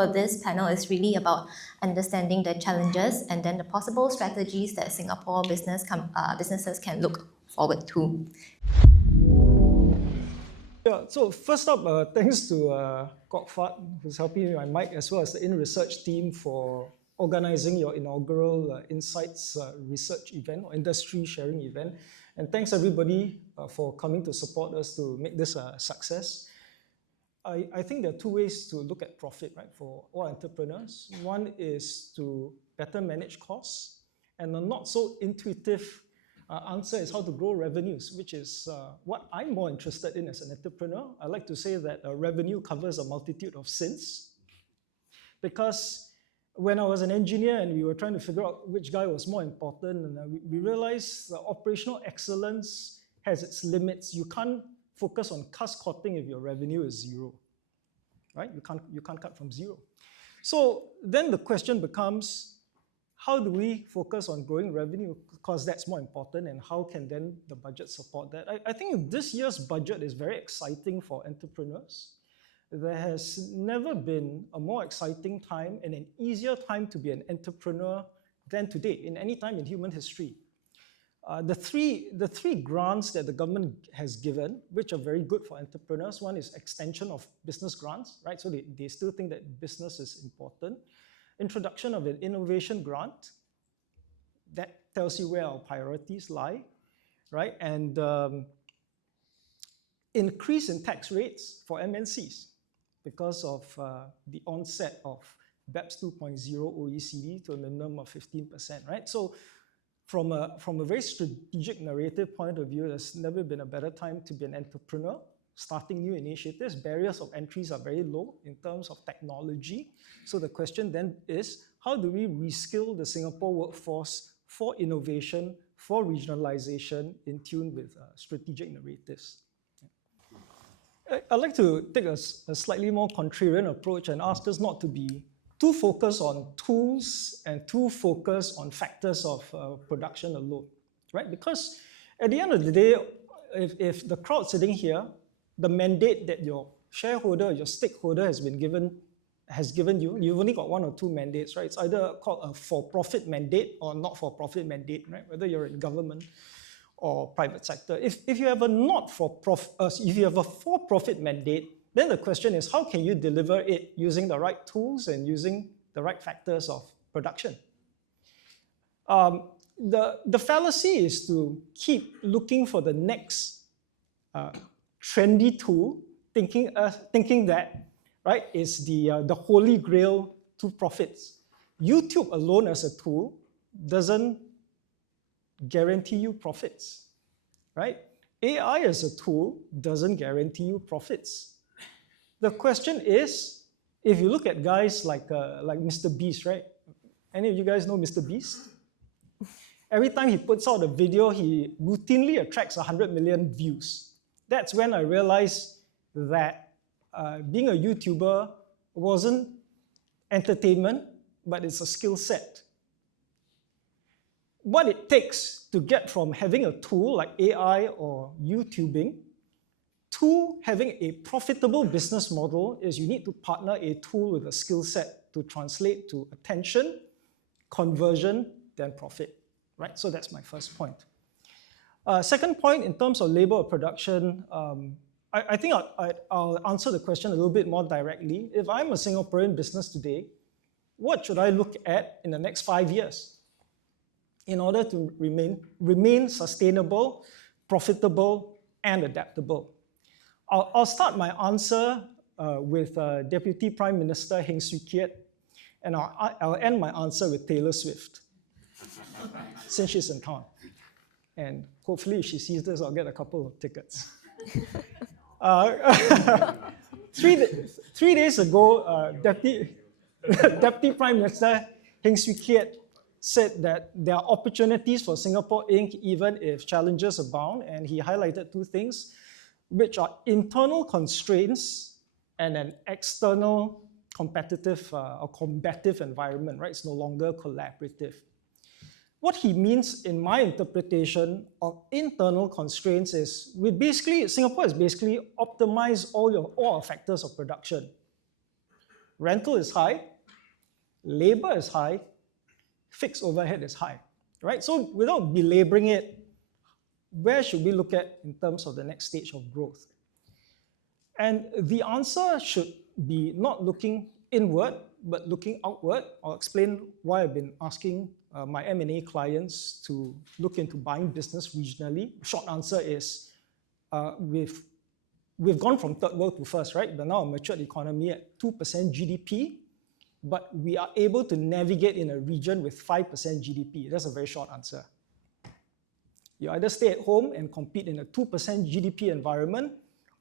for this panel is really about understanding the challenges and then the possible strategies that Singapore businesses can look forward to. Yeah, so first up, thanks to Kok Fat, who's helping me with my mic, as well as the InResearch team for organizing your inaugural Insights research event or industry sharing event. And thanks everybody for coming to support us to make this a success. I think there are two ways to look at profit, right, for all entrepreneurs. One is to better manage costs, and a not so intuitive answer is how to grow revenues, which is what I'm more interested in as an entrepreneur. I like to say that revenue covers a multitude of sins, because when I was an engineer and we were trying to figure out which guy was more important, and we realized that operational excellence has its limits. You can't focus on cost-cutting if your revenue is zero, right? You can't cut from zero. So then the question becomes, how do we focus on growing revenue? Because that's more important, and how can then the budget support that? I think this year's budget is very exciting for entrepreneurs. There has never been a more exciting time and an easier time to be an entrepreneur than today, in any time in human history. The three grants that the government has given, which are very good for entrepreneurs, one is extension of business grants, right? So they still think that business is important. Introduction of an innovation grant, that tells you where our priorities lie, right? And increase in tax rates for MNCs because of the onset of BEPS 2.0 OECD to a minimum of 15%, right? So from a very strategic narrative point of view, there's never been a better time to be an entrepreneur. Starting new initiatives, barriers of entries are very low in terms of technology. So the question then is, how do we reskill the Singapore workforce for innovation, for regionalization, in tune with strategic narratives? I'd like to take a slightly more contrarian approach and ask us not to be too focused on tools and too focused on factors of production alone, right? Because at the end of the day, if the crowd sitting here, the mandate that your shareholder, your stakeholder has given you, you've only got one or two mandates, right? It's either called a for-profit mandate or not for-profit mandate, right? Whether you're in government or private sector. If you have a for-profit mandate, then the question is, how can you deliver it using the right tools and using the right factors of production? The fallacy is to keep looking for the next trendy tool, thinking that, right, is the holy grail to profits. YouTube alone as a tool doesn't guarantee you profits, right? AI as a tool doesn't guarantee you profits. The question is, if you look at guys like Mr. Beast, right? Any of you guys know Mr. Beast? Every time he puts out a video, he routinely attracts 100 million views. That's when I realized that being a YouTuber wasn't entertainment, but it's a skill set. What it takes to get from having a tool like AI or YouTubing to having a profitable business model is you need to partner a tool with a skill set to translate to attention, conversion, then profit, right? So that's my first point. Second point, in terms of labor of production, I think I'll answer the question a little bit more directly. If I'm a Singaporean business today, what should I look at in the next 5 years in order to remain sustainable, profitable, and adaptable? I'll start my answer with Deputy Prime Minister Heng Swee Keat, and I'll end my answer with Taylor Swift, since she's in town. And hopefully if she sees this, I'll get a couple of tickets. 3 days ago, Deputy Prime Minister Heng Swee Keat said that there are opportunities for Singapore Inc. even if challenges abound, and he highlighted two things, which are internal constraints and an external competitive or combative environment, right? It's no longer collaborative. What he means, in my interpretation of internal constraints, is Singapore has basically optimized all our factors of production. rental is high, labor is high, fixed overhead is high, right? So without belaboring it, where should we look at in terms of the next stage of growth? And the answer should be not looking inward, but looking outward. I'll explain why I've been asking my M&A clients to look into buying business regionally. Short answer is we've gone from third world to first, right? We're now a matured economy at 2% GDP, but we are able to navigate in a region with 5% GDP. That's a very short answer. You either stay at home and compete in a 2% GDP environment,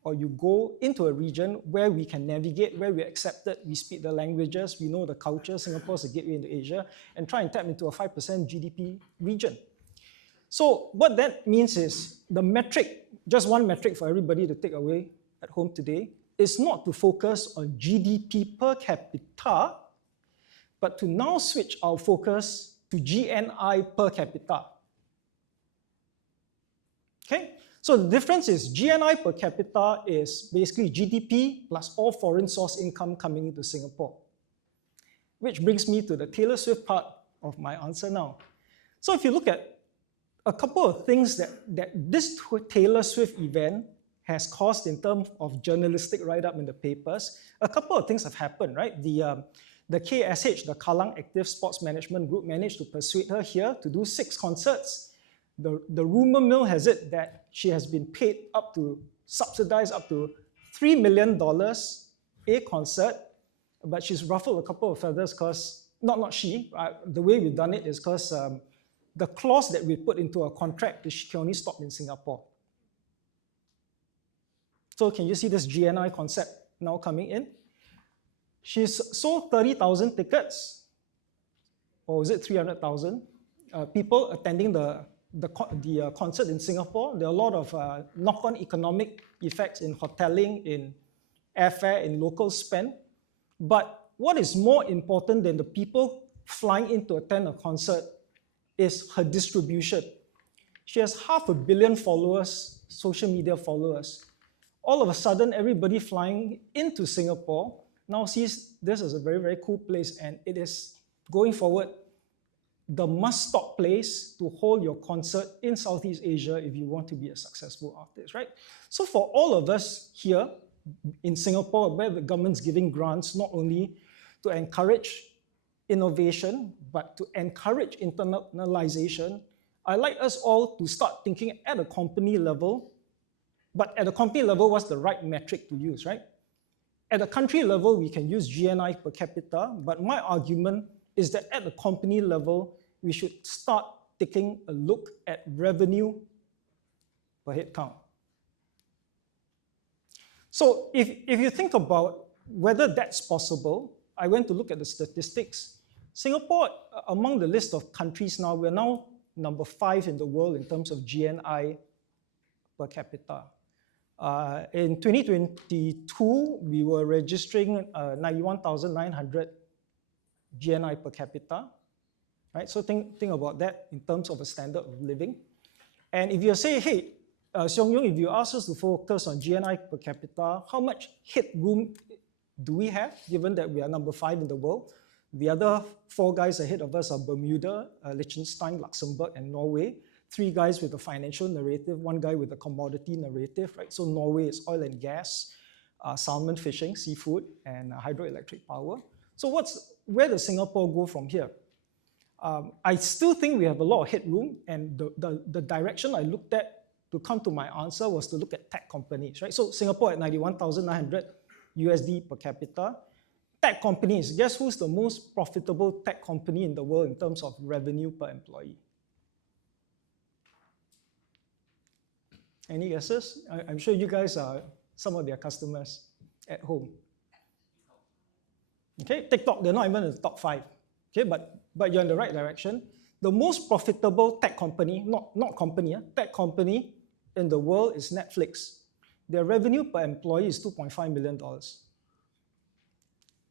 or you go into a region where we can navigate, where we're accepted, we speak the languages, we know the culture, Singapore's a gateway into Asia, and try and tap into a 5% GDP region. So what that means is the metric, just one metric for everybody to take away at home today, is not to focus on GDP per capita, but to now switch our focus to GNI per capita. Okay? So the difference is GNI per capita is basically GDP plus all foreign source income coming into Singapore. Which brings me to the Taylor Swift part of my answer now. So if you look at a couple of things that this Taylor Swift event has caused in terms of journalistic write-up in the papers, a couple of things have happened, right? The KSH, the Kallang Active Sports Management Group, managed to persuade her here to do 6 concerts. The rumor mill has it that she has been paid subsidized up to $3 million a concert, but she's ruffled a couple of feathers because, not she, the way we've done it is because the clause that we put into a contract is she can only stop in Singapore. So can you see this GNI concept now coming in? She's sold 30,000 tickets, or was it 300,000? People attending the concert in Singapore. There are a lot of knock-on economic effects in hoteling, in airfare, in local spend. But what is more important than the people flying in to attend a concert is her distribution. She has 500 million followers, social media followers. All of a sudden, everybody flying into Singapore now sees this as a very, very cool place, and it is, going forward, the must-stop place to hold your concert in Southeast Asia if you want to be a successful artist, right? So for all of us here in Singapore, where the government's giving grants not only to encourage innovation, but to encourage internationalization, I'd like us all to start thinking at a company level, but at a company level, what's the right metric to use, right? At a country level, we can use GNI per capita, but my argument is that at the company level, we should start taking a look at revenue per head count. So if you think about whether that's possible, I went to look at the statistics. Singapore, among the list of countries now, we're now number 5 in the world in terms of GNI per capita. In 2022, we were registering 91,900 GNI per capita, right? So think about that in terms of a standard of living. And if you say, hey, Seong Yung, if you ask us to focus on GNI per capita, how much headroom do we have, given that we are number 5 in the world? The other 4 guys ahead of us are Bermuda, Liechtenstein, Luxembourg, and Norway. 3 guys with a financial narrative, 1 guy with a commodity narrative, right? So Norway is oil and gas, salmon fishing, seafood, and hydroelectric power. So where does Singapore go from here? I still think we have a lot of headroom, and the direction I looked at to come to my answer was to look at tech companies, right? So Singapore at 91,900 USD per capita. Tech companies, guess who's the most profitable tech company in the world in terms of revenue per employee? Any guesses? I'm sure you guys are some of their customers at home. Okay, TikTok, they're not even in the top 5. Okay, but you're in the right direction. The most profitable tech company, tech company in the world is Netflix. Their revenue per employee is $2.5 million.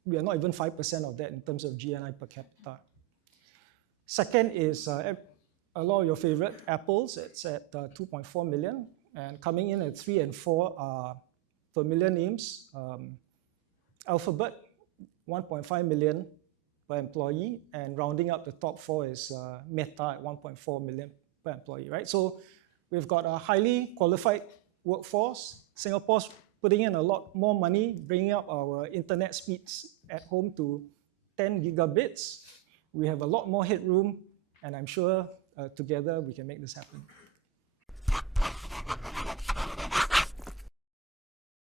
We are not even 5% of that in terms of GNI per capita. Second is a lot of your favorite, Apple's, it's at 2.4 million. And coming in at 3 and 4 are familiar names. Alphabet, 1.5 million per employee, and rounding up the top 4 is Meta at 1.4 million per employee, right? So we've got a highly qualified workforce. Singapore's putting in a lot more money, bringing up our internet speeds at home to 10 gigabits. We have a lot more headroom, and I'm sure together we can make this happen.